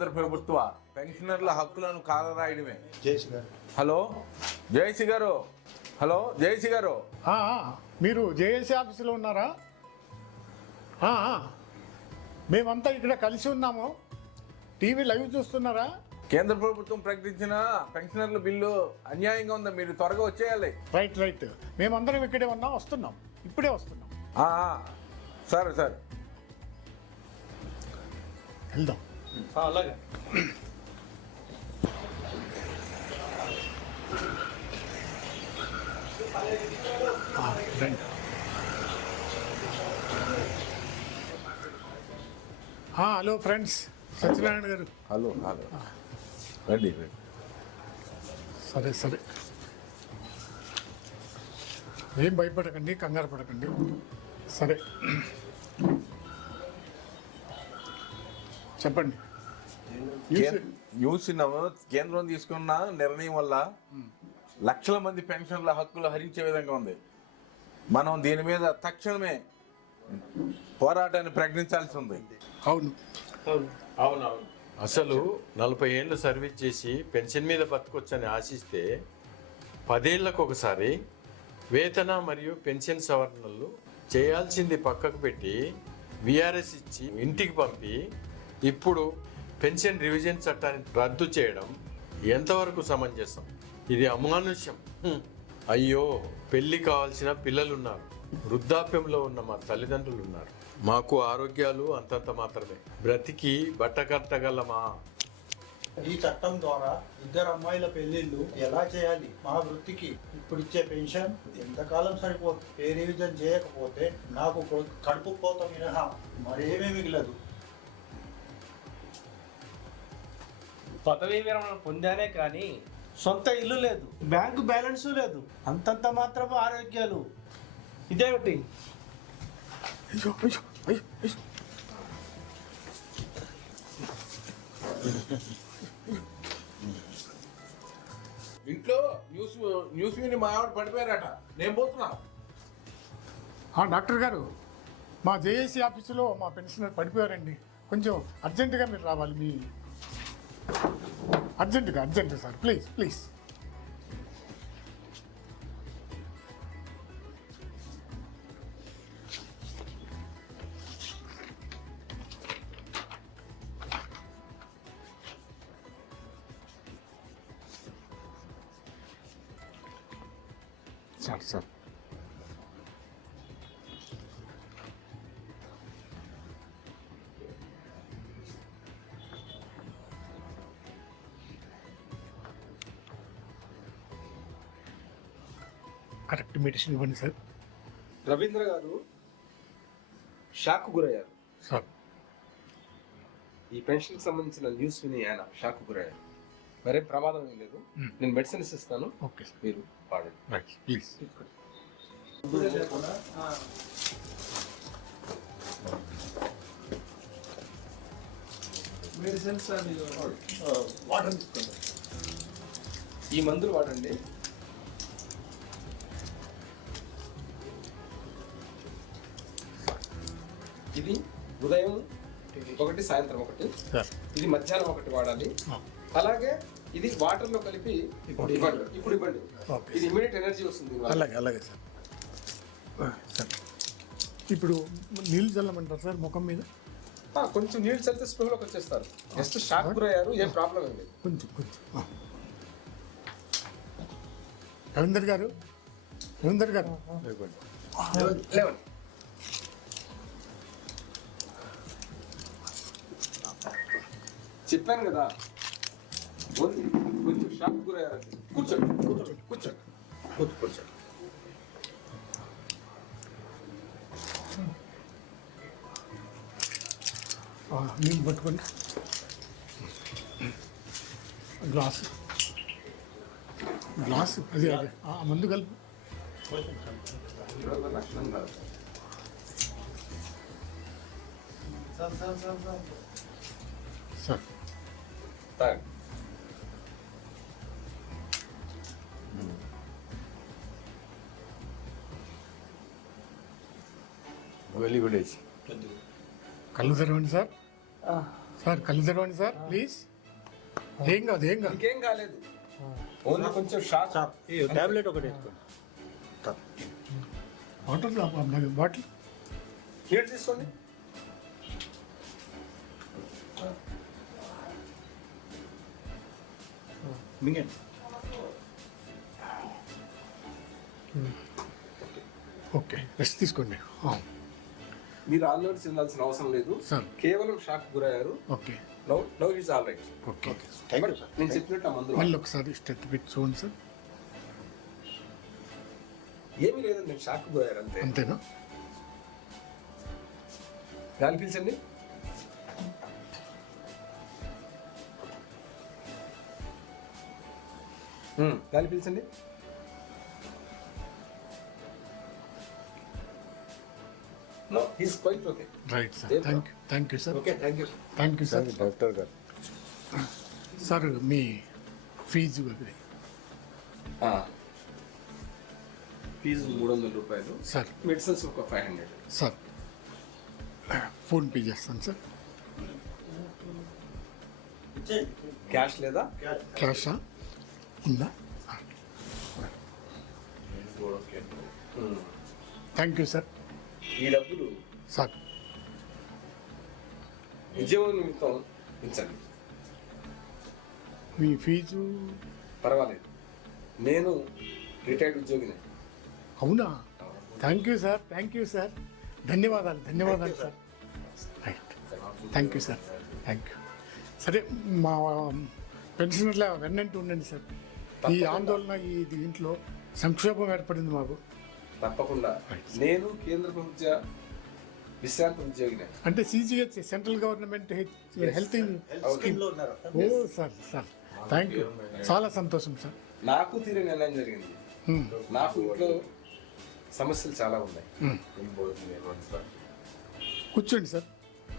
కేంద్ర ప్రభుత్వ పెన్షనర్ల హక్కులను కాలరాయడమే. హలో జయసి గారు, హలో జయసి గారు, మీరు జేఏసీ ఆఫీసులో ఉన్నారా? మేమంతా ఇక్కడ కలిసి ఉన్నాము. టీవీ లైవ్ చూస్తున్నారా? కేంద్ర ప్రభుత్వం ప్రకటించిన పెన్షనర్ల బిల్లు అన్యాయంగా ఉందా, మీరు త్వరగా వచ్చేయాలి. రైట్ మేమందరం ఇక్కడే ఉన్నాం, వస్తున్నాం, ఇప్పుడే వస్తున్నాం. సరే సరే వెళ్దాం. అలాగే. రండి. హలో ఫ్రెండ్స్, సత్యనారాయణ గారు. హలో రండి. సరే ఏం భయపడకండి, కంగారు పడకండి. సరే చెప్పండి. న్యూస్ కేంద్రం తీసుకున్న నిర్ణయం వల్ల లక్షల మంది పెన్షన్ల హక్కులు హరించే విధంగా ఉంది. మనం దీని మీద తక్షణమే పోరాటాన్ని ప్రకటించాల్సి ఉంది. అవును. అసలు 40 ఏళ్ళు సర్వీస్ చేసి పెన్షన్ మీద బతకొచ్చని ఆశిస్తే 10 ఏళ్లకు ఒకసారి వేతన మరియు పెన్షన్ సవరణలు చేయాల్సింది పక్కకు పెట్టి విఆర్ఎస్ ఇచ్చి ఇంటికి పంపి ఇప్పుడు పెన్షన్ రివిజన్ చట్టాన్ని రద్దు చేయడం ఎంతవరకు సమంజసం? ఇది అమానుష్యం. అయ్యో, పెళ్లి కావాల్సిన పిల్లలున్నారు, వృద్ధాప్యంలో ఉన్న మా తల్లిదండ్రులు ఉన్నారు. మాకు ఆరోగ్యాలు అంతంత మాత్రమే. బ్రతికి బట్టకట్టగలమా? ఈ చట్టం ద్వారా 2 అమ్మాయిల పెళ్లిళ్ళు ఎలా చేయాలి? మా వృత్తికి ఇప్పుడు ఇచ్చే పెన్షన్ ఎంతకాలం సరిపోతుంది? పే రివిజన్ చేయకపోతే నాకు కడుపు కోత మినహా మరేమీ మిగలదు. పదవీ విరమణ పొందానే కానీ సొంత ఇల్లు లేదు, బ్యాంకు బ్యాలెన్స్ లేదు, అంతంత మాత్రపు ఆరోగ్యాలు. ఇదేమిటి? ఇంట్లో న్యూస్ విని మా ఆవిడ పడిపోయారట, నేను పోతున్నా. డాక్టర్ గారు, మా జేఏసీ ఆఫీసులో మా పెన్షనర్ పడిపోయారండి. కొంచెం అర్జెంటుగా మీరు రావాలి. మీ అర్జెంటుగా sir, please. Sir correct medicine ఇవ్వండి సార్. రవీంద్ర గారు షాక్ గురయ్యారు సార్. ఈ పెన్షన్ సంబంధించిన న్యూస్ విని ఆయన షాక్ గురయ్యారు. మరే ప్రమాదం ఏం లేదు. నేను మెడిసిన్స్ ఇస్తాను, ఓకే సార్, మీరు వాడండి. ప్లీజ్. మెడిసిన్స్ వాటర్ తీసుకోండి. ఈ మందులు వాడండి. ఇది ఉదయం ఒకటి, సాయంత్రం ఒకటి, ఇది మధ్యాహ్నం ఒకటి వాడాలి. అలాగే ఇది వాటర్ లో కలిపి ఇప్పుడు ఇవ్వండి. ఇది ఇమీడియట్ ఎనర్జీ వస్తుంది. అలాగే సార్. ఇప్పుడు నీళ్ళు చల్లమంటారు సార్ ముఖం మీద? కొంచెం నీళ్ళు చల్లితే స్పృహలోకి వచ్చేస్తారు. జస్ట్ షాక్ గురయ్యారు, ఏం ప్రాబ్లం ఏం లేదు. కొంచెం రవీందర్ గారు లేవండి. చెప్పాను కదా, కొంచెం షాక్ గురయ్యారండి. కూర్చోండి. నీళ్ళు పట్టుకోండి. గ్లాసు అదే మందు కలుపు. Sir very good. కళ్ళు తెరవండి సార్. సార్ కళ్ళు తెరవండి సార్ ప్లీజ్. ఏం కాదు ఏం కాదు. ఇంకేం కాలేదు, ఓన్లీ కొంచెం షాక్. టాబ్లెట్ ఒకటి ఎత్తుకోండి. Water bottle. నీళ్ళు తీసుకోండి. మింగండి. ఓకే రెస్ట్ తీసుకోండి. మీరు ఆందోళన చెందాల్సిన అవసరం లేదు, సార్ కేవలం షాక్ గురయ్యారు. Okay now it's all right. Okay thank you sir. నేను చెప్పినట్టు ఆ మందులు మళ్ళీ ఒకసారి స్టెప్ పెట్టి చూడండి సార్. ఏమీ లేదండి, నేను షాక్ గురయ్యారు అంతే. అంతేనా? గాలి పీల్చండి. గాలి పీల్చండి. No he's quite okay. Right sir. Thank you sir. Okay thank you. Thank you sir. Doctor గారు సార్ మీ ఫీజు అది ఫీజు 300 రూపాయలు, సార్. మెడిసిన్స్ ఒక 500. సార్ ఫోన్పే చేస్తాను సార్. క్యాష్ లేదా? క్యాషా ఉందా? Thank you sir. ఈ డబ్బులు సార్ ఉద్యోగం నిమిత్తం ఇచ్చండి. మీ ఫీజు పర్వాలేదు, నేను రిటైర్డ్ ఉద్యోగిని. అవునా? Thank you sir. Thank you sir. ధన్యవాదాలు sir. Right. Thank you sir. Thank you. సరే మా పెన్షనర్ల వెన్నంటూ ఉండండి సార్. ఈ ఆందోళన ఈ దీంట్లో సంక్షోభం ఏర్పడింది మాకు. తప్పకుండా. నేను కేంద్ర ప్రభుత్వ విశ్రాంతి ఉద్యోగిని. అంటే CGH సెంట్రల్ గవర్నమెంట్ హెల్త్ స్కీమ్లో ఉన్నారు. ఓ సార్ థ్యాంక్ యూ. చాలా సంతోషం సార్. నాకు తీరే నిర్ణయం జరిగింది. నాకు ఇంట్లో సమస్యలు చాలా ఉన్నాయి. కూర్చోండి సార్.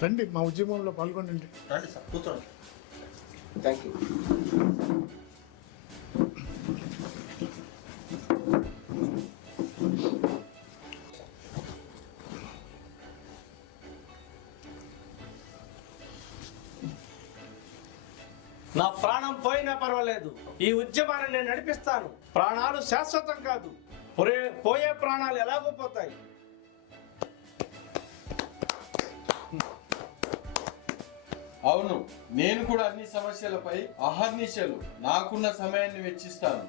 రండి మా ఉద్యమంలో పాల్గొనండి. రండి సార్ కూర్చోండి. Thank you. నా ప్రాణం పోయినా పర్వాలేదు, ఈ ఉద్యమాన్ని నేను నడిపిస్తాను. ప్రాణాలు శాశ్వతం కాదు, పోయే ప్రాణాలు ఎలాగో పోతాయి. అవును, నేను కూడా అన్ని సమస్యలపై అహర్నిశలు నాకున్న సమయాన్ని వెచ్చిస్తాను.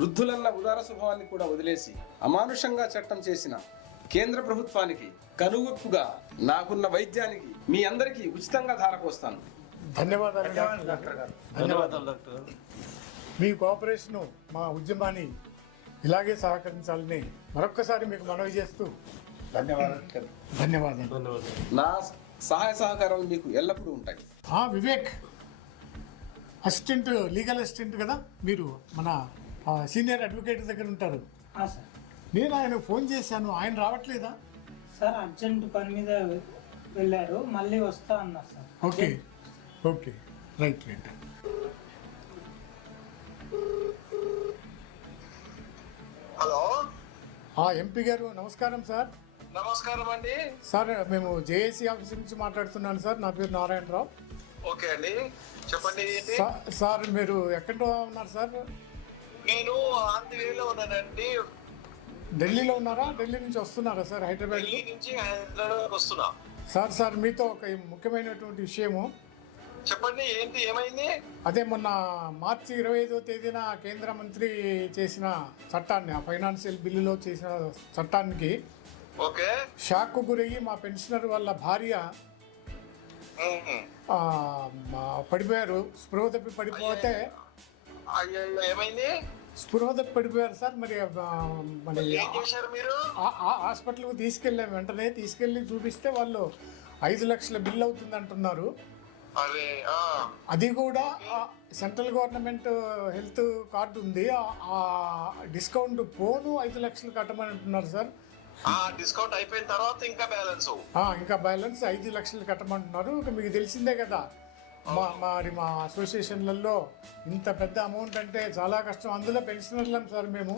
వృద్ధులన్న ఉదార స్వభావాన్ని కూడా వదిలేసి అమానుషంగా చట్టం చేసిన కేంద్ర ప్రభుత్వానికి కనువిప్పుగా నాకున్న వైద్యానికి మీ అందరికీ ఉచితంగా ధారపోస్తాను. ధన్యవాదాలు డాక్టర్ గారు. ధన్యవాదాలు డాక్టర్. మీ కోఆపరేషను మా ఉద్యమాన్ని ఇలాగే సహకరించాలని మరొక్కసారి మీకు మనవి చేస్తూ ధన్యవాదాలు. నా సహాయ సహకారాలు మీకు ఎల్లప్పుడూ ఉంటాయి. వివేక్ అసిస్టెంట్, లీగల్ అసిస్టెంట్ కదా మీరు? మన సీనియర్ అడ్వకేట్ దగ్గర ఉంటారు. సార్ నేను ఆయనకు ఫోన్ చేశాను, ఆయన రావట్లేదా? సార్ అర్జెంట్ పని మీద వెళ్ళారు, మళ్ళీ వస్తా అన్నారు sir. Okay right. Hello, MP గారు నమస్కారం సార్. నమస్కారం అండి. సార్ మేము జేఏసీ ఆఫీస్ నుంచి మాట్లాడుతున్నాను సార్. నా పేరు నారాయణరావు. ఓకే అండి, చెప్పండి. ఏంటి? సార్ మీరు ఎక్కడ ఉన్నారు సార్? నేను ఆంధ్రవేలో ఉన్నానండి. ఢిల్లీలో ఉన్నారా? ఢిల్లీ నుంచి వస్తున్నారా సార్ హైదరాబాద్? ఢిల్లీ నుంచి హైదరాబాద్ వస్తున్నా. సార్ మీతో ఒక ముఖ్యమైనటువంటి విషయము. చెప్పండి, ఏంటి, ఏమైంది? అదే మొన్న మార్చి 25వ తేదీన కేంద్ర మంత్రి చేసిన చట్టాన్ని, ఆ ఫైనాన్షియల్ బిల్లులో చేసిన చట్టానికి ఓకే. షాక్ గురయ్యి మా పెన్షనర్ వాళ్ళ భార్య పడిపోయారు. స్పృహ తప్పి పడిపోతే అయ్యో, ఏమైంది? స్పృహ తప్పి పడిపోయారు సార్. మరి ఏం చేశారు మీరు? హాస్పిటల్కి తీసుకెళ్ళాము. వెంటనే తీసుకెళ్ళి చూపిస్తే వాళ్ళు 5 లక్షల బిల్ అవుతుంది అంటున్నారు. అరే, అది కూడా సెంట్రల్ గవర్నమెంట్ హెల్త్ కార్డు ఉంది, ఆ డిస్కౌంట్ పోను 5 లక్షలు కట్టమని అంటున్నారు సార్. డిస్కౌంట్ అయిపోయిన తర్వాత ఇంకా బ్యాలెన్స్ 5 లక్షలు కట్టమంటున్నారు. ఇక మీకు తెలిసిందే కదా, మా అసోసియేషన్లలో ఇంత పెద్ద అమౌంట్ అంటే చాలా కష్టం. అందులో పెన్షనర్లం సార్ మేము.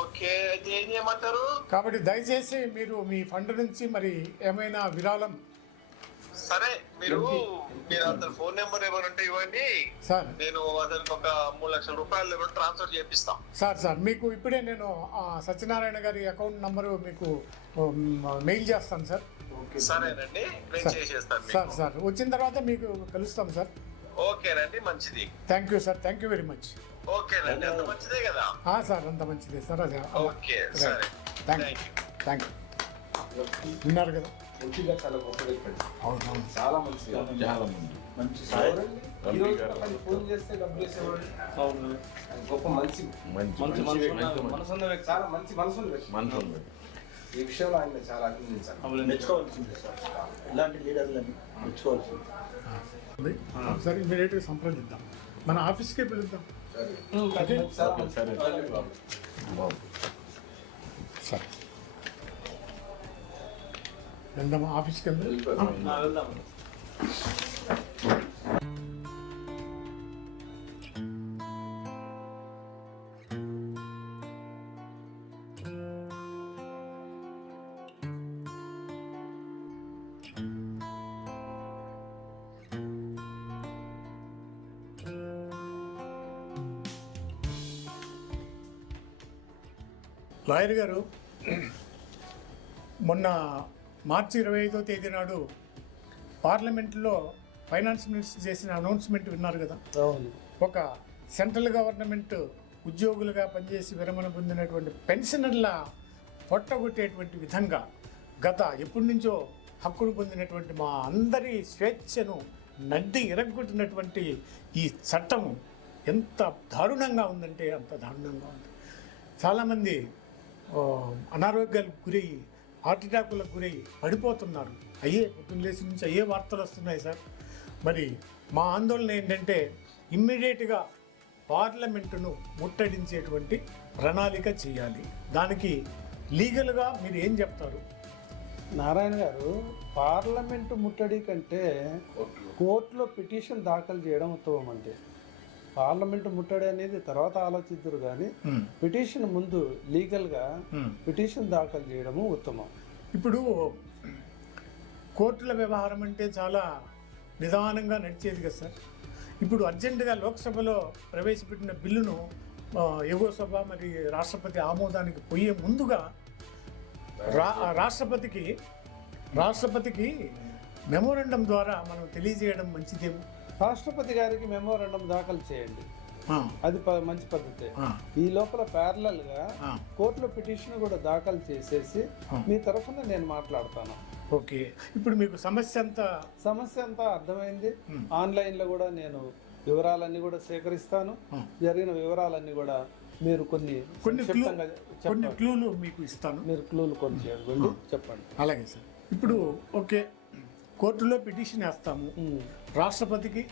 ఓకే, అయితే ఏం చేయమంటారు? కాబట్టి దయచేసి మీరు మీ ఫండ్ నుంచి మరి ఏమైనా విరాళం సరే మీరు అతని ఫోన్ నెంబర్ ఏమైనా ఇవ్వండి, సార్ నేను అతనికి ఒక 3 లక్షల రూపాయలు ట్రాన్స్ఫర్ చేపిస్తాం. సార్ మీకు ఇప్పుడే నేను సత్యనారాయణ గారి అకౌంట్ నంబరు మీకు మెయిల్ చేస్తాను సార్. సరేనండి, నేను చేసేస్తాను మీకు. సార్ వచ్చిన తర్వాత మీకు కలుస్తాం సార్. ఓకేనండి, మంచిది. Thank you sir, thank you very much. ఓకేనండి, అంత మంచిదే కదా. సార్ అంత మంచిదే సార్. అదే ఓకే, సరే, థ్యాంక్ యూ, థ్యాంక్ యూ. విన్నారు కదా? ఎంపీగా చాలా గొప్ప వ్యక్తి. అవును. చాలా మంచిది. చాలా మంది మంచి ఎవరండి? ఈ రోజు అతను ఫోన్ చేస్తే డబ్బులు వేసేవాడు. అవును. ఆయన గొప్ప మంచి మంచి మనసున్న వ్యక్తి. చాలా మంచి మనసు ఉన్న వ్యక్తి. మనసు ఉంది. ఈ విషయంలో ఆయన చాలా అభినందించాలి. మెచ్చుకోవాల్సిందే సార్, ఇలాంటి లీడర్లని మెచ్చుకోవాల్సింది. సరే ఇమీడియట్గా సంప్రదిద్దాం, మన ఆఫీస్కే పిలుద్దాం. చాలా మంచి. సరే బాబు. సరే వెళ్దామా ఆఫీస్కి వెళ్దాం. వెళ్దాం. లాయర్ గారు, మొన్న మార్చి 25వ తేదీ నాడు పార్లమెంట్లో ఫైనాన్స్ మినిస్టర్ చేసిన అనౌన్స్మెంట్ విన్నారు కదా? అవును. ఒక సెంట్రల్ గవర్నమెంట్ ఉద్యోగులుగా పనిచేసి విరమణ పొందినటువంటి పెన్షనర్ల పొట్టగొట్టేటువంటి విధంగా గత ఎప్పటి నుంచో హక్కును పొందినటువంటి మా అందరి స్వేచ్ఛను నడ్డి ఇరగొట్టినటువంటి ఈ చట్టము ఎంత దారుణంగా ఉందంటే అంత దారుణంగా ఉంది. చాలామంది అనారోగ్యాలకు గురై, హార్ట్ అటాకులకు గురై పడిపోతున్నారు. పొద్దున్న లేచి నుంచి అయ్యే వార్తలు వస్తున్నాయి సార్. మరి మా ఆందోళన ఏంటంటే ఇమ్మీడియట్గా పార్లమెంటును ముట్టడించేటువంటి ప్రణాళిక చేయాలి. దానికి లీగల్గా మీరు ఏం చెప్తారు? నారాయణ గారు, పార్లమెంటు ముట్టడి కంటే కోర్టులో పిటిషన్ దాఖలు చేయడం ఉత్తమం. అంటే పార్లమెంటు ముట్టడి అనేది తర్వాత ఆలోచిద్దరు, కానీ పిటిషన్ ముందు లీగల్గా పిటిషన్ దాఖలు చేయడము ఉత్తమం. ఇప్పుడు కోర్టుల వ్యవహారం అంటే చాలా నిదానంగా నడిచేది కదా సార్. ఇప్పుడు అర్జెంటుగా లోక్సభలో ప్రవేశపెట్టిన బిల్లును ఎగువ సభ మరి రాష్ట్రపతి ఆమోదానికి పోయే ముందుగా రాష్ట్రపతికి మెమోరండం ద్వారా మనం తెలియజేయడం మంచిదేమో. రాష్ట్రపతి గారికి మెమోరాండం దాఖలు చేయండి, అది మంచి పద్ధతే. ఈ లోపల ప్యారలల్ గా కోర్టులో పిటిషన్ కూడా దాఖలు చేసేసి మీ తరఫున నేను మాట్లాడతాను. ఓకే, ఇప్పుడు మీకు సమస్య అంతా అర్థమైంది. ఆన్లైన్ లో కూడా నేను వివరాలన్నీ కూడా సేకరిస్తాను. జరిగిన వివరాలన్నీ కూడా మీరు కొన్ని క్లూలు మీకు ఇస్తాను. మీరు క్లూలు కొన్ని చెప్పండి. అలాగే సార్. ఇప్పుడు ఓకే, కోర్టులో పిటిషన్ వేస్తాము, రాష్ట్రపతికి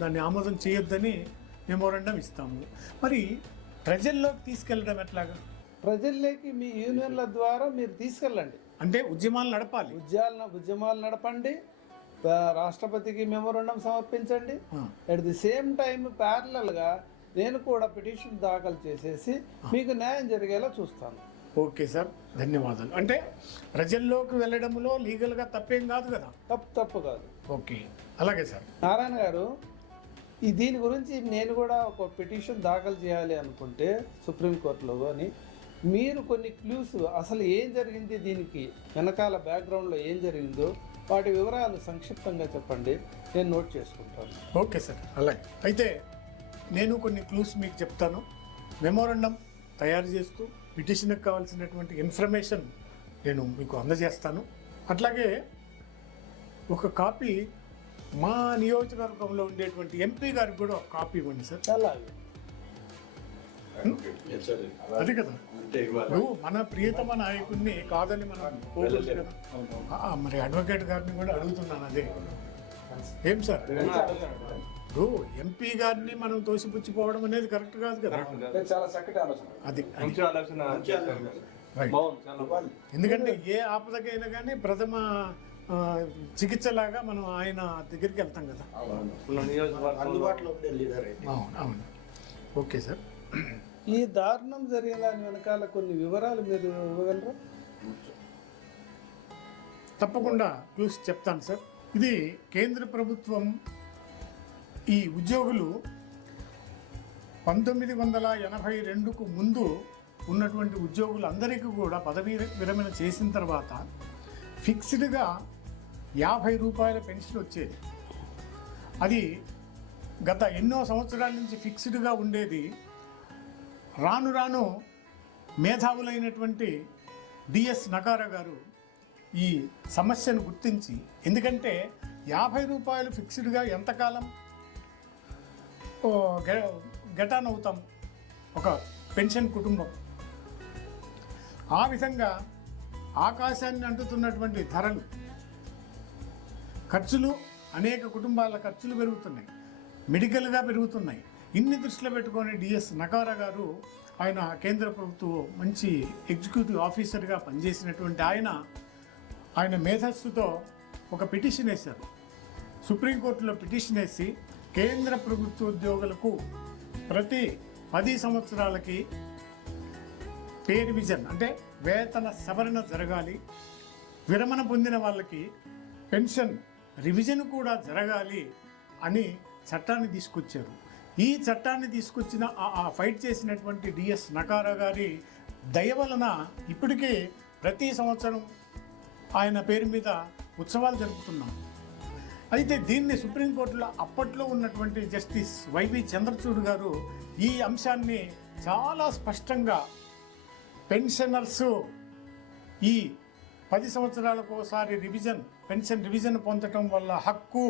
దాన్ని ఆమోదం చేయొద్దని మెమోరాండం ఇస్తాము. మరి ప్రజల్లోకి తీసుకెళ్ళడం ఎట్లాగా? ప్రజల్లోకి మీ యూనియన్ల ద్వారా మీరు తీసుకెళ్ళండి. అంటే ఉద్యమాలు నడపాలి. ఉద్యమాలు నడపండి, రాష్ట్రపతికి మెమోరాండం సమర్పించండి. At the same time parallel గా నేను కూడా పిటిషన్ దాఖలు చేసేసి మీకు న్యాయం జరిగేలా చూస్తాను. ఓకే సార్, ధన్యవాదాలు. అంటే ప్రజల్లోకి వెళ్ళడంలో లీగల్గా తప్పేం కాదు కదా? తప్పు కాదు. ఓకే, అలాగే సార్. నారాయణ గారు, దీని గురించి నేను కూడా ఒక పిటిషన్ దాఖలు చేయాలి అనుకుంటే సుప్రీంకోర్టులో, కానీ మీరు కొన్ని క్లూస్, అసలు ఏం జరిగింది, దీనికి వెనకాల బ్యాక్గ్రౌండ్లో ఏం జరిగిందో వాటి వివరాలు సంక్షిప్తంగా చెప్పండి, నేను నోట్ చేసుకుంటాను. ఓకే సార్, అలాగే. అయితే నేను కొన్ని క్లూస్ మీకు చెప్తాను. మెమోరాండం తయారు చేస్తూ పిటిషన్కి కావాల్సినటువంటి ఇన్ఫర్మేషన్ నేను మీకు అందజేస్తాను. అట్లాగే ఒక కాపీ మా నియోజకవర్గంలో ఉండేటువంటి ఎంపీ గారికి కూడా ఒక కాపీ ఇవ్వండి సార్. అలాగే. అది కదా, ఇప్పుడు మన ప్రియతమ నాయకుడిని కాదని మనం పోగొట్టు కదా. మరి అడ్వకేట్ గారిని కూడా అడుగుతున్నాను అదే. ఏం సార్, ఇప్పుడు ఎంపీ గారిని మనం తోసిపుచ్చిపోవడం అనేది కరెక్ట్ కాదు కదా. చాలా చక్కటి ఆలోచన. అది బాగుంది, చాలా బాగుంది. ఎందుకంటే ఏ ఆపదకైనా కానీ ప్రథమ చికిత్సలాగా మనం ఆయన దగ్గరికి వెళ్తాం కదా. అందుబాటులో ఉండే లీడర్ అయితే. అవును. Okay sir. ఈ దారుణం జరిగిన దాని వెనకాల కొన్ని వివరాలు మీరు ఇవ్వగలరా? తప్పకుండా క్లూస్ చెప్తాను సార్. ఇది కేంద్ర ప్రభుత్వం ఈ ఉద్యోగులు 1982కు ముందు ఉన్నటువంటి ఉద్యోగులందరికీ కూడా పదవీ విరమణ చేసిన తర్వాత ఫిక్స్డ్గా 50 రూపాయల పెన్షన్ వచ్చేది. అది గత ఎన్నో సంవత్సరాల నుంచి ఫిక్స్డ్గా ఉండేది. రాను రాను మేధావులైనటువంటి డిఎస్ నకారా గారు ఈ సమస్యను గుర్తించి, ఎందుకంటే 50 రూపాయలు ఫిక్స్డ్గా ఎంతకాలం గెటాన్ అవుతాం ఒక పెన్షన్ కుటుంబం. ఆ విధంగా ఆకాశాన్ని అంటుతున్నటువంటి ధరలు, ఖర్చులు, అనేక కుటుంబాల ఖర్చులు పెరుగుతున్నాయి, మెడికల్గా పెరుగుతున్నాయి. ఇన్ని దృష్టిలో పెట్టుకొని డిఎస్ నకారా గారు, ఆయన కేంద్ర ప్రభుత్వం మంచి ఎగ్జిక్యూటివ్ ఆఫీసర్గా పనిచేసినటువంటి ఆయన మేధస్సుతో ఒక పిటిషన్ వేశారు. సుప్రీంకోర్టులో పిటిషన్ వేసి కేంద్ర ప్రభుత్వ ఉద్యోగులకు ప్రతి 10 సంవత్సరాలకి పే రివిజన్ అంటే వేతన సవరణ జరగాలి, విరమణ పొందిన వాళ్ళకి పెన్షన్ రివిజన్ కూడా జరగాలి అని చట్టాన్ని తీసుకొచ్చారు. ఈ చట్టాన్ని తీసుకొచ్చిన ఆ ఫైట్ చేసినటువంటి డిఎస్ నకారా గారి దయ వలన ఇప్పటికే ప్రతి సంవత్సరం ఆయన పేరు మీద ఉత్సవాలు జరుపుతున్నాం. అయితే దీన్ని సుప్రీంకోర్టులో అప్పట్లో ఉన్నటువంటి జస్టిస్ వైవి చంద్రచూడ్ గారు ఈ అంశాన్ని చాలా స్పష్టంగా పెన్షనర్స్ ఈ 10 సంవత్సరాలకు ఒకసారి పెన్షన్ రివిజన్ పొందటం వల్ల హక్కు,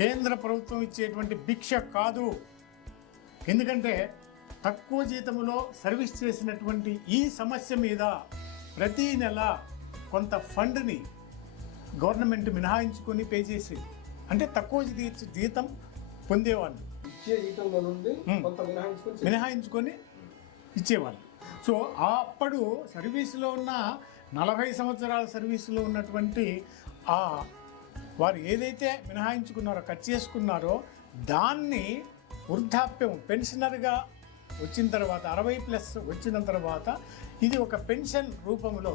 కేంద్ర ప్రభుత్వం ఇచ్చేటువంటి భిక్ష కాదు. ఎందుకంటే తక్కువ జీతంలో సర్వీస్ చేసినటువంటి ఈ సమస్య మీద ప్రతీ నెల కొంత ఫండ్ని గవర్నమెంట్ మినహాయించుకొని పే చేసేది. అంటే తక్కువ జీతం పొందేవాళ్ళు ఇచ్చే జీతంలో నుండి కొంత మినహాయించుకొని ఇచ్చేవాళ్ళు. సో అప్పుడు సర్వీసులో ఉన్న 40 సంవత్సరాల సర్వీసులో ఉన్నటువంటి వారు ఏదైతే మినహాయించుకున్నారో, కట్ చేసుకున్నారో, దాన్ని వృద్ధాప్యం పెన్షనర్గా వచ్చిన తర్వాత 60+ వచ్చిన తర్వాత ఇది ఒక పెన్షన్ రూపంలో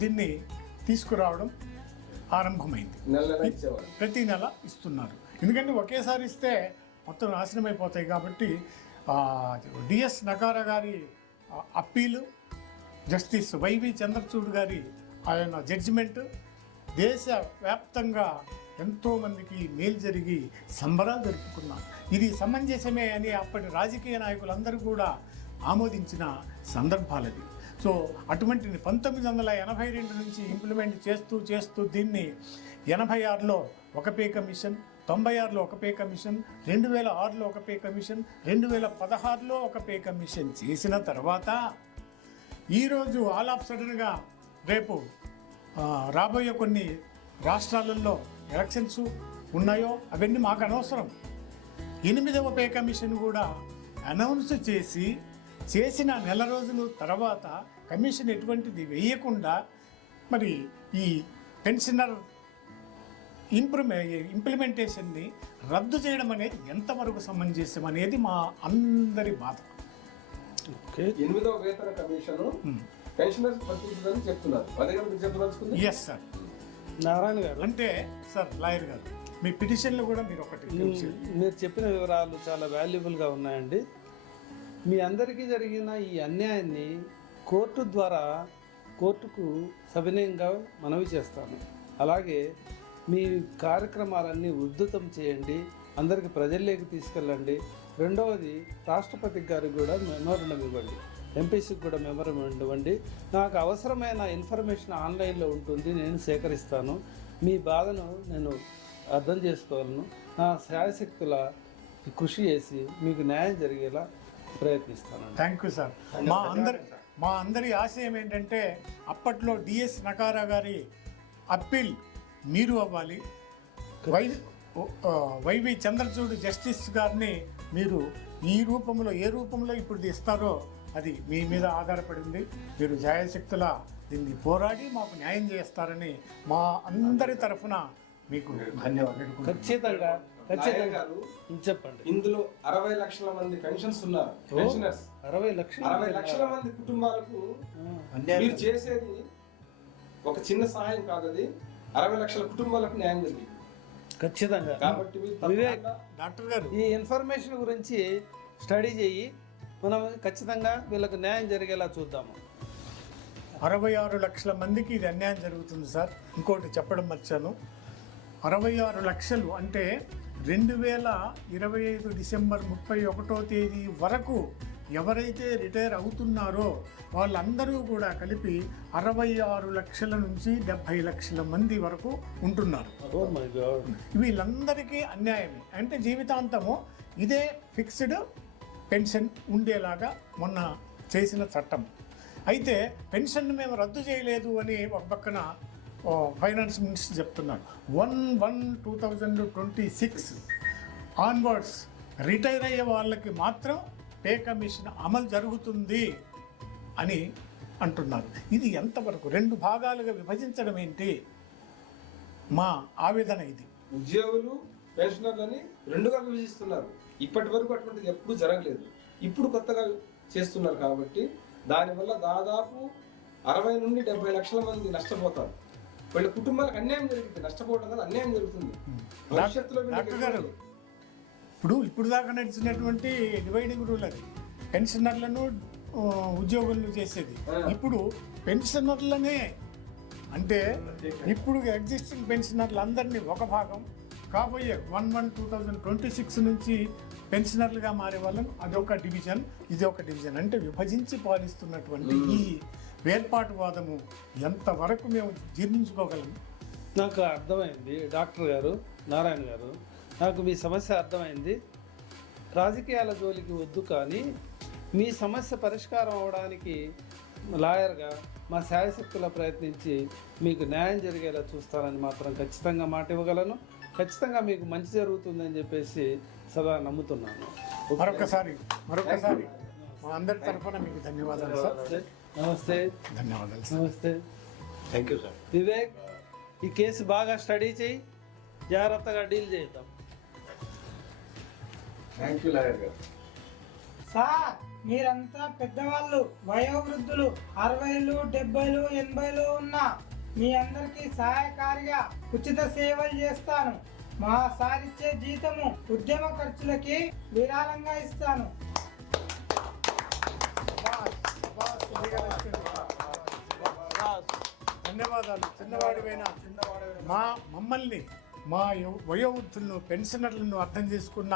దీన్ని తీసుకురావడం ఆరంభమైంది. ప్రతి నెల ఇస్తున్నారు. ఎందుకంటే ఒకేసారి ఇస్తే మొత్తం నాశనం అయిపోతాయి కాబట్టి డిఎస్ నకారా గారి అప్పీలు, జస్టిస్ వైవి చంద్రచూడ్ గారి ఆయన జడ్జిమెంట్ దేశవ్యాప్తంగా ఎంతోమందికి మేలు జరిగి సంబరాలు జరుపుకున్నారు. ఇది సమంజసమే అని అప్పటి రాజకీయ నాయకులందరూ కూడా ఆమోదించిన సందర్భాలది. సో అటువంటి 1982 నుంచి ఇంప్లిమెంట్ చేస్తూ దీన్ని 86లో ఒక పే కమిషన్, 96లో ఒక పే కమిషన్, 2006లో ఒక పే కమిషన్, 2016లో ఒక పే కమిషన్ చేసిన తర్వాత ఈరోజు ఆల్ ఆఫ్ సడన్గా రేపు రాబోయే కొన్ని రాష్ట్రాలలో ఎలక్షన్స్ ఉన్నాయో అవన్నీ మాకు అనవసరం. 8వ పే కమిషన్ కూడా అనౌన్స్ చేసిన నెల రోజుల తర్వాత కమిషన్ ఎటువంటిది వేయకుండా మరి ఈ పెన్షనర్ ఇంప్లిమెంటేషన్ని రద్దు చేయడం అనేది ఎంతవరకు సమంజసం అనేది మా అందరి బాధ. 8వ వేతన కమిషన్ పెన్షనర్స్ వర్తించదని చెప్తున్నారు. అదే కదా మీరు చెప్పదలుచుకుంది? Yes sir. నారాయణ గారు, అంటే సార్ లాయర్ గారు, మీ పిటిషన్లు కూడా మీరు మీరు చెప్పిన వివరాలు చాలా వాల్యుబుల్గా ఉన్నాయండి. మీ అందరికీ జరిగిన ఈ అన్యాయాన్ని కోర్టుకు సవినయంగా మనవి చేస్తాను. అలాగే మీ కార్యక్రమాలన్నీ ఉద్ధృతం చేయండి, అందరికి ప్రజల్లోకి తీసుకెళ్ళండి. రెండవది, రాష్ట్రపతి గారికి కూడా మెమోరండం ఇవ్వండి, ఎంపీసీకి కూడా మెమోరండం ఇవ్వండి. నాకు అవసరమైన ఇన్ఫర్మేషన్ ఆన్లైన్లో ఉంటుంది, నేను సేకరిస్తాను. మీ బాధను నేను అర్థం చేసుకోగలను. నా శాయశక్తుల కృషి చేసి మీకు న్యాయం జరిగేలా ప్రయత్నిస్తాను. Thank you sir. మా అందరి ఆశయం ఏంటంటే అప్పట్లో డిఎస్ నకారా గారి అప్పీల్ మీరు అవ్వాలి, వైవి చంద్రచూడ్ జస్టిస్ గారిని మీరు ఏ రూపంలో ఇప్పుడు ఇస్తారో అది మీ మీద ఆధారపడింది. మీరు జాయశక్తుల దీన్ని పోరాడి మాకు న్యాయం చేస్తారని మా అందరి తరఫున మీకు ధన్యవాదాలు. ఖచ్చితంగా చెప్పండి. ఇందులో 60 లక్షల మంది పెన్షన్స్ ఉన్నారు. పెన్షనర్స్ 60 లక్షల మంది కుటుంబాలకు మీరు చేసేది ఒక చిన్న సహాయం కాదు. అది 60 లక్షల కుటుంబాలకు న్యాయం జరిగింది. ఖచ్చితంగా. కాబట్టి మీరు వివేక్, తప్పకుండా డాక్టర్ గారు ఈ ఇన్ఫర్మేషన్ గురించి స్టడీ చేయి, మనం ఖచ్చితంగా వీళ్ళకు న్యాయం జరిగేలా చూద్దాము. 66 లక్షల మందికి ఇది అన్యాయం జరుగుతుంది సార్. ఇంకోటి చెప్పడం మర్చాను, 66 లక్షలు అంటే 2025 డిసెంబర్ 31వ తేదీ వరకు ఎవరైతే రిటైర్ అవుతున్నారో వాళ్ళందరూ కూడా కలిపి 66 లక్షల నుంచి 70 లక్షల మంది వరకు ఉంటున్నారు. Oh my god. వీళ్ళందరికీ అన్యాయమే. అంటే జీవితాంతము ఇదే ఫిక్స్డ్ పెన్షన్ ఉండేలాగా మొన్న చేసిన చట్టం. అయితే పెన్షన్ మేము రద్దు చేయలేదు అని ఒక పక్కన ఫైనాన్స్ మినిస్టర్ చెప్తున్నారు. 1/1/2026 ఆన్వర్డ్స్ రిటైర్ అయ్యే వాళ్ళకి మాత్రం పే కమిషన్ అమలు జరుగుతుంది అని అంటున్నారు. ఇది ఎంతవరకు 2 భాగాలుగా విభజించడం ఏంటి? మా ఆవేదన ఇది. ఉద్యోగులు పెన్షనర్లని 2గా విభజిస్తున్నారు. ఇప్పటి వరకు అటువంటిది ఎప్పుడు జరగలేదు. ఇప్పుడు కొత్తగా చేస్తున్నారు కాబట్టి దానివల్ల దాదాపు 60 నుండి 70 లక్షల మంది నష్టపోతారు. వీళ్ళ కుటుంబాలకు అన్యాయం జరుగుతుంది. నష్టపోవడం కాదు, అన్యాయం జరుగుతుంది. భవిష్యత్తులో డాక్టర్ గారు, ఇప్పుడు దాకా నడిచినటువంటి డివైడింగ్ రూల్ అది పెన్షనర్లను ఉద్యోగులను చేసేది. ఇప్పుడు పెన్షనర్లనే అంటే ఇప్పుడు ఎగ్జిస్టింగ్ పెన్షనర్లు అందరినీ ఒక భాగం, కాబోయే 1/1/2026 నుంచి పెన్షనర్లుగా మారే వాళ్ళను అదొక డివిజన్, ఇది ఒక డివిజన్. అంటే విభజించి పాలిస్తున్నటువంటి ఈ వేర్పాటువాదము ఎంతవరకు మేము జీర్ణించుకోగలం? నాకు అర్థమైంది డాక్టర్ గారు, నారాయణ గారు, నాకు మీ సమస్య అర్థమైంది. రాజకీయాల జోలికి వద్దు, కానీ మీ సమస్య పరిష్కారం అవడానికి లాయర్గా మా శాయశక్తుల ప్రయత్నించి మీకు న్యాయం జరిగేలా చూస్తానని మాత్రం ఖచ్చితంగా మాట ఇవ్వగలను. ఖచ్చితంగా మీకు మంచి జరుగుతుందని చెప్పేసి సదా నమ్ముతున్నాను. మరొకసారి మా అందరి తరఫున మీకు ధన్యవాదాలు సార్. నమస్తే. ధన్యవాదాలు సార్. నమస్తే. Thank you sir. వివేక్, ఈ కేసు బాగా స్టడీ చేయి, జాగ్రత్తగా డీల్ చేద్దాం. థ్యాంక్ యూ లాయర్ గారు. సార్ మీరంతా పెద్దవాళ్ళు, వయోవృద్ధులు, 60లు 70లు 80లు ఉన్న మీ అందరికీ సహాయకారిగా ఉచిత సేవలు చేస్తాను. మా సార్ ఇచ్చే జీతము ఉద్యమ ఖర్చులకి విరాళంగా ఇస్తాను. ధన్యవాదాలు. చిన్నవాడివైనా మమ్మల్ని మా వయోవృద్ధులను పెన్షనర్లను అర్థం చేసుకున్న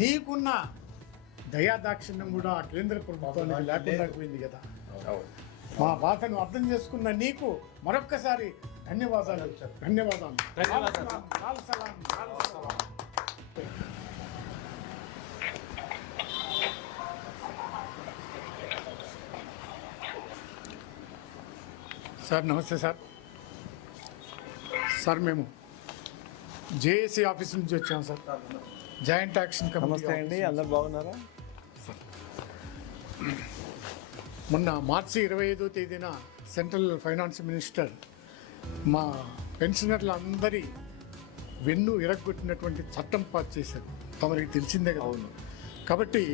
నీకున్న దయాదాక్షిణ్యం కూడా కేంద్ర ప్రభుత్వానికి లేకుండా పోయింది కదా. మా బాధను అర్థం చేసుకున్న నీకు మరొక్కసారి ధన్యవాదాలు. ధన్యవాదాలు. సార్ నమస్తే సార్. సార్ మేము జేఏసీ ఆఫీస్ నుంచి వచ్చాం సార్. Joint action committee. నమస్తే అండి, అందరు బాగున్నారా? మొన్న మార్చి 25వ తేదీన సెంట్రల్ ఫైనాన్స్ మినిస్టర్ మా పెన్షనర్లందరి వెన్ను ఇరగొట్టినటువంటి చట్టం పాస్ చేశారు. తమరికి తెలిసిందే కదా. అవును. కాబట్టి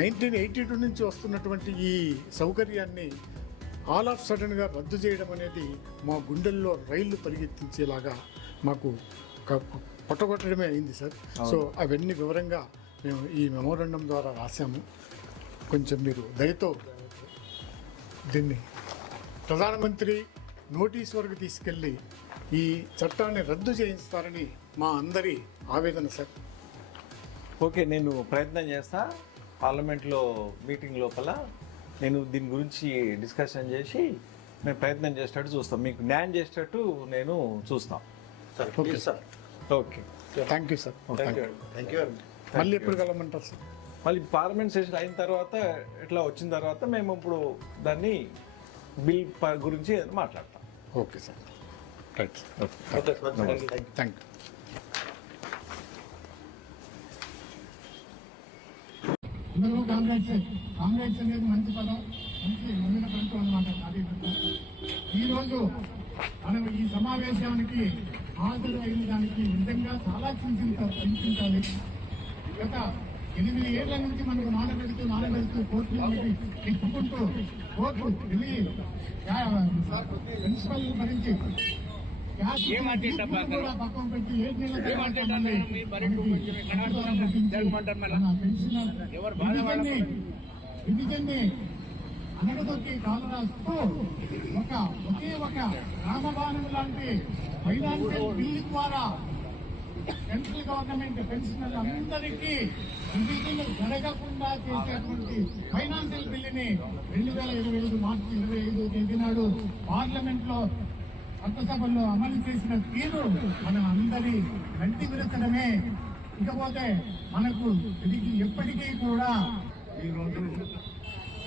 1982 నుంచి వస్తున్నటువంటి ఈ సౌకర్యాన్ని ఆల్ ఆఫ్ సడన్గా రద్దు చేయడం అనేది మా గుండెల్లో రైళ్లు పరిగెత్తించేలాగా మాకు పొట్టగొట్టడమే అయింది సార్. సో అవన్నీ వివరంగా మేము ఈ మెమోరాండం ద్వారా రాశాము. కొంచెం మీరు దయతో దీన్ని ప్రధానమంత్రి నోటీస్ వరకు తీసుకెళ్ళి ఈ చట్టాన్ని రద్దు చేయిస్తారని మా అందరి ఆవేదన సార్. ఓకే, నేను ప్రయత్నం చేస్తా. పార్లమెంట్లో మీటింగ్ లోపల నేను దీని గురించి డిస్కషన్ చేసి మేము ప్రయత్నం చేసేటట్టు చూస్తాం. మీకు న్యాయం చేసేటట్టు నేను చూస్తాం. Okay sir. Okay, thank you sir. Thank you. మళ్ళీ ఎప్పుడు కలవమంటారు సార్? మళ్ళీ పార్లమెంట్ సెషన్ అయిన తర్వాత ఇట్లా వచ్చిన తర్వాత మేము ఇప్పుడు దాన్ని బిల్ గురించి మాట్లాడతాం. Okay sir. Right. Thank you. అందరూ కాంగ్రెస్ అనేది మంచి పదం, మంచి ముందున కంటూ అనమాట. ఈరోజు మనం ఈ సమావేశానికి హాజరు అయిన దానికి నిజంగా చాలా చింతించాలి. గత 8 ఏళ్ల నుంచి మనకు నానబెడుతూ కోర్టులకి తిప్పుకుంటూ కోర్టు వెళ్ళి ప్రిన్సిపల్ భరించి కూడా పక్కన పెట్టి 7 నెలల తర్వాత మళ్ళీ విధిజన్ని అనగదొక్కి కాలు రాస్తూ ఒకే ఒక రామబాణం లాంటి ఫైనాన్షియల్ బిల్ ద్వారా సెంట్రల్ గవర్నమెంట్ పెన్షనర్లందరికీ విధిజను జరగకుండా చేసేటువంటి ఫైనాన్షియల్ బిల్లుని 2025 మార్చి 25 తేదీ నాడు పార్లమెంట్ లో చట్టసభల్లో అమలు చేసిన తీరు మనం అందరి గంటి విరచడమే. ఇకపోతే మనకు ఇది ఎప్పటికీ కూడా ఈరోజు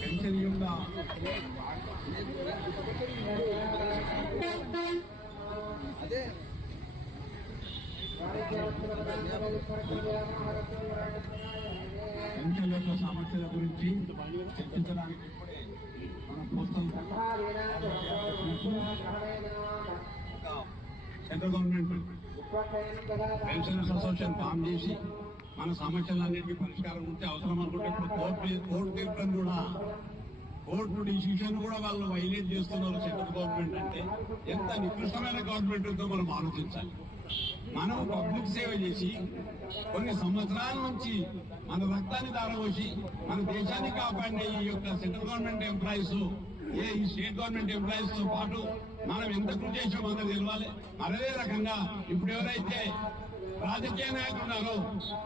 పెన్షన్ యొక్క పెన్షన్ యొక్క సమస్యల గురించి చర్చించడానికి ఇప్పుడే మన postal central government pensioners association form చేసి మన సమస్యలన్నింటికీ పరిష్కారం ఉంటే అవసరం అనుకుంటే ఇప్పుడు కోర్టు తీర్పులను కూడా కోర్టు డిసిషన్ కూడా వాళ్ళు వైలేట్ చేస్తున్నారు సెంట్రల్ గవర్నమెంట్ అంటే ఎంత నికృష్టమైన గవర్నమెంట్ ఉందో మనం ఆలోచించాలి. మనం పబ్లిక్ సేవ చేసి కొన్ని సంవత్సరాల నుంచి మన రక్తాన్ని దారపోసి మన దేశాన్ని కాపాడిన ఈ యొక్క సెంట్రల్ గవర్నమెంట్ ఎంప్లాయీస్ ఈ స్టేట్ గవర్నమెంట్ ఎంప్లాయీస్ తో పాటు మనం ఎంత కృషి చేసామో మనకు తెలవాలి. అదే రకంగా ఇప్పుడు ఎవరైతే రాజకీయ నాయకులు ఉన్నారో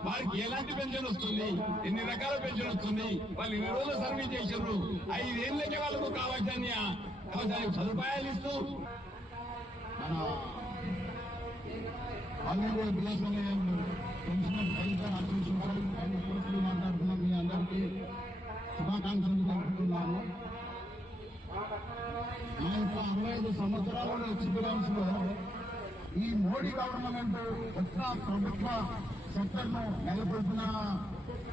వారికి ఎలాంటి పెన్షన్ వస్తుంది, ఎన్ని రకాల పెన్షన్ వస్తుంది, వాళ్ళు 20 రోజులు సర్వీస్ చేశారు, 5 ఏళ్ళకి వాళ్ళకు కావాల్సిన సదుపాయాలు ఇస్తూ మాట్లాడుతున్నాం. మీ అందరికీ శుభాకాంక్షలు తెలుపుతున్నాను. నా యొక్క 65 సంవత్సరాల ఎక్స్పీరియన్స్ లో ఈ మోడీ గవర్నమెంట్ ఒక్క ప్రభుత్వ సెక్టర్ను నెలకొల్పిన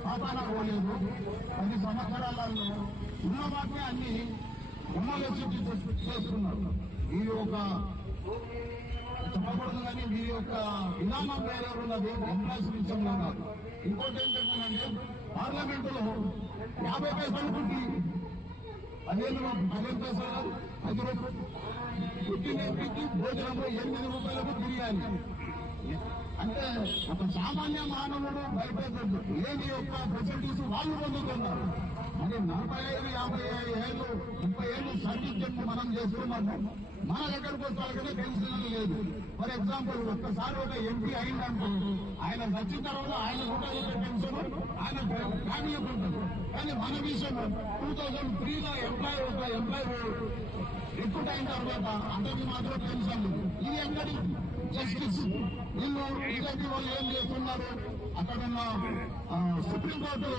పాపాన పోలేదు. 10 సంవత్సరాలలో ఉన్న వాటిని అన్ని ఎమ్మెల్యేసిటీ చేస్తున్నారు. వీరి యొక్క చెప్పకూడదు కానీ వీరి యొక్క విధానం వేరే ఉన్నది, ఎంప్లాయీస్ విషయంలో కాదు. ఇంకోటి ఏం చెప్తున్నానంటే పార్లమెంటులో 50 పైసలు పుట్టి 15 పైసలు 10 రూపాయలు పుట్టిన ఎంపీకి భోజనంలో 8 రూపాయలకు బిర్యానీ. అంటే ఒక సామాన్య మానవుడు భయపడదు. ఏది యొక్క ఫెసిలిటీస్ వాళ్ళు పొందుతున్నారు. మరి 45, 55 ఏళ్ళు 30 ఏళ్ళు సర్వీస్ చెప్పి మనం చేస్తున్నాము. మన దగ్గరకు వచ్చాకనే పెన్షన్ లేదు. ఫర్ ఎగ్జాంపుల్ ఒక్కసారి ఒక ఎంపీ అయిందంటూ ఆయన వచ్చిన తర్వాత ఆయన కూడా పెన్షన్ ఆయన ఫ్యామిలీకి ఉంటుంది. కానీ మన విషయం 2003లో ఒక ఎంప్లాయీ రిక్రూట్ అయిన తర్వాత అందరికి మాత్రం పెన్షన్. ఇది ఎక్కడి జస్టిస్? వీళ్ళు బీజేపీ వాళ్ళు ఏం చేస్తున్నారు? అక్కడ ఉన్న సుప్రీంకోర్టు